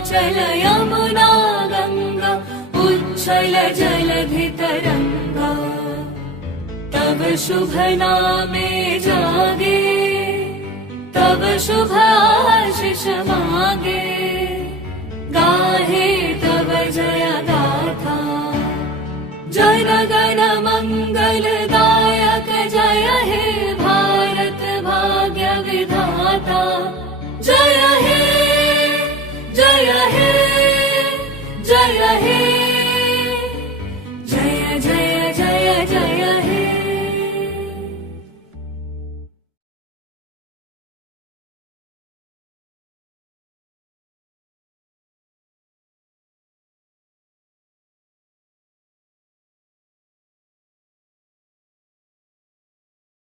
चल यमुना गंगा उच्छल जलधि तरंगा। तब शुभ नामे जागे तब शुभ आशीष मागे। गाहे तब जय गाथा जन गण मंगल